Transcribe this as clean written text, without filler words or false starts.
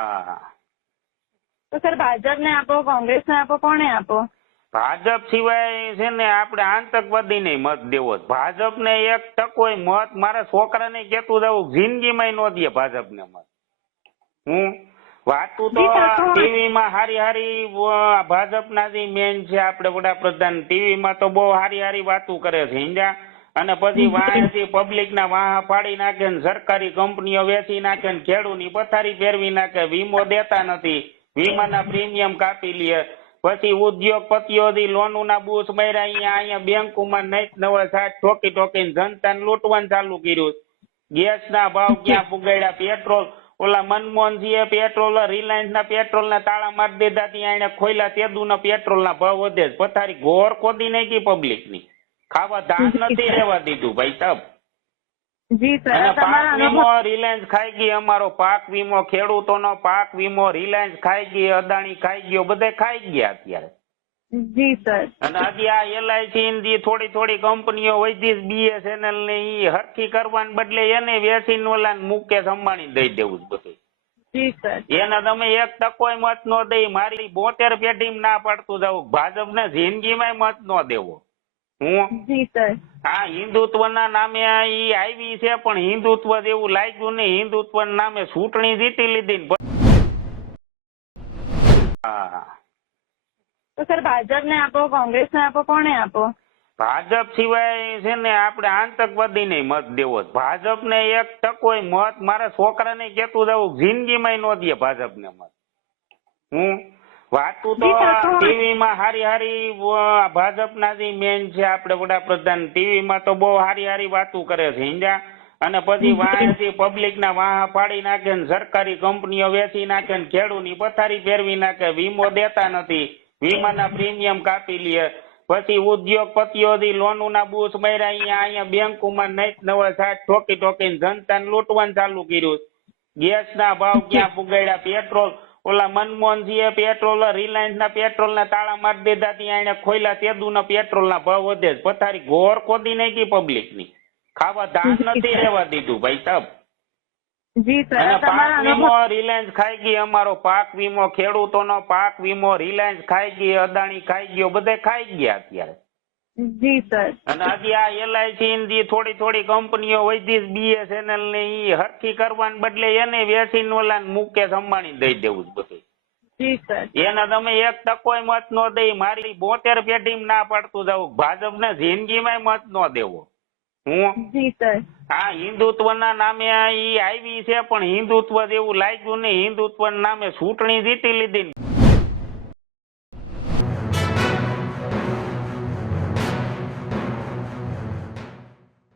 હા. તો સર ભાજપને આપો, કોંગ્રેસને આપો, કોને આપો? ભાજપ સિવાય છે ને આપણે આતંકવાદીને મત દેવો. ભાજપને એક ટકોય મત મારા છોકરાને કેતું જવું જિંદગીમાં ન દે ભાજપને મત. હું વાતું તો ટીવીમાં હારી ભાજપના જે મેન છે આપણે વડાપ્રધાન ટીવીમાં તો બહુ હારી વાતું કરે છે હિંજા. અને પછી વાંથી પબ્લિક ના વાહ પાડી નાખે ને સરકારી કંપનીઓ વેચી નાખે ને ખેડૂતની પથારી ફેરવી નાખે, વીમો દેતા નથી, વીમાના પ્રીમિયમ કાપી લે. પછી ઉદ્યોગપતિઓ લોનો ના બૂસ માર્યા, અહીંયા બેંકોમાં નહીં નવા સાઠ ઠોકીને જનતાને લૂંટવાનું ચાલુ કર્યું. ગેસ ના ભાવ ક્યાં પુગાડ્યા, પેટ્રોલ ઓલા મનમોહનસિંહે પેટ્રોલ રિલાયન્સ ના પેટ્રોલ ના તાળા મારી દીધા, ત્યાં એને ખોયલા તેદુ ના પેટ્રોલ ના ભાવ વધે. પથારી ઘોર ખોદી નાખી પબ્લિક ની, ખાવા ધાન નથી રહેવા દીધું ભાઈ સાહેબ. અને પાક વીમો રિલાયન્સ ખાઈ ગઈ, અમારો પાક વીમો, ખેડૂતોનો પાક વીમો રિલાયન્સ ખાઈ ગઈ, અદાણી ખાઈ ગયો, બધા ખાઈ ગયા અત્યારે. જી સર. અને હજી આ LIC ની થોડી કંપનીઓ વધી BSNL ને ઈ હરખી કરવાને બદલે એને વેચીને ઓલા મુકેશ અંબાણી દઈ દેવું બધું. જી સર. એના તમે એક ટકોય મત નો દઈ, મારી 72 પેઢી ના પાડતું જાવ, ભાજપને જિંદગીમાં મત નો દેવો. હું જી સર. હા, હિન્દુત્વના નામે ઈ આવી છે, પણ હિન્દુત્વ જેવું લાગ્યું નહીં. હિન્દુત્વના નામે ચૂંટણી જીતી લીધી. હા. તો સર ભાજપને આપો, કોંગ્રેસને આપો, કોને આપો? ભાજપ સિવાય છે ને આપણે આતંકવાદીને મત દેવો. ભાજપને એક ટકોય મત મારા છોકરાને કેતું જવું જિંદગીમાં ન દે ભાજપને મત. હું વાતું તો ટીવીમાં હારી ભાજપના જે મેન છે આપણે વડાપ્રધાન ટીવીમાં તો બહુ હારી વાતું કરે છે હિંજા. અને પછી વાંથી પબ્લિક ના વાહ પાડી નાખે ને સરકારી કંપનીઓ વેચી નાખે ને ખેડૂતની પથારી ફેરવી નાખે, વીમો દેતા નથી, વીમાના પ્રીમિયમ કાપી લે. પછી ઉદ્યોગપતિઓ લોનો ના બૂસ માર્યા, અહીંયા બેંકોમાં નહીં નવા સાઠ ઠોકીને જનતાને લૂંટવાનું ચાલુ કર્યું. ગેસ ના ભાવ ક્યાં પુગાડ્યા, પેટ્રોલ ઓલા મનમોહનસિંહે પેટ્રોલ રિલાયન્સ ના પેટ્રોલ ના તાળા મારી દીધા, ત્યાં એને ખોયલા તેદુ ના પેટ્રોલ ના ભાવ વધે. પથારી ઘોર ખોદી નાખી પબ્લિક ની, ખાવા ધાન નથી રહેવા દીધું ભાઈ સાહેબ. જી સર. અને પાક વીમો રિલાયન્સ ખાઈ ગઈ, અમારો પાક વીમો, ખેડૂતોનો પાક વીમો રિલાયન્સ ખાઈ ગઈ, અદાણી ખાઈ ગયો, બધા ખાઈ ગયા અત્યારે. જી સર. અને હજી આ LIC ની થોડી કંપનીઓ વધી BSNL ને ઈ હરખી કરવાને બદલે એને વેચીને ઓલા મુકેશ અંબાણી દઈ દેવું બધું. જી સર. એના તમે એક ટકોય મત નો દઈ, મારી 72 પેઢી ના પાડતું જાવ, ભાજપને જિંદગીમાં મત નો દેવો. હું જી સર. હા, હિન્દુત્વના નામે ઈ આવી છે, પણ હિન્દુત્વ જેવું લાગ્યું નહીં. હિન્દુત્વના નામે ચૂંટણી જીતી લીધી.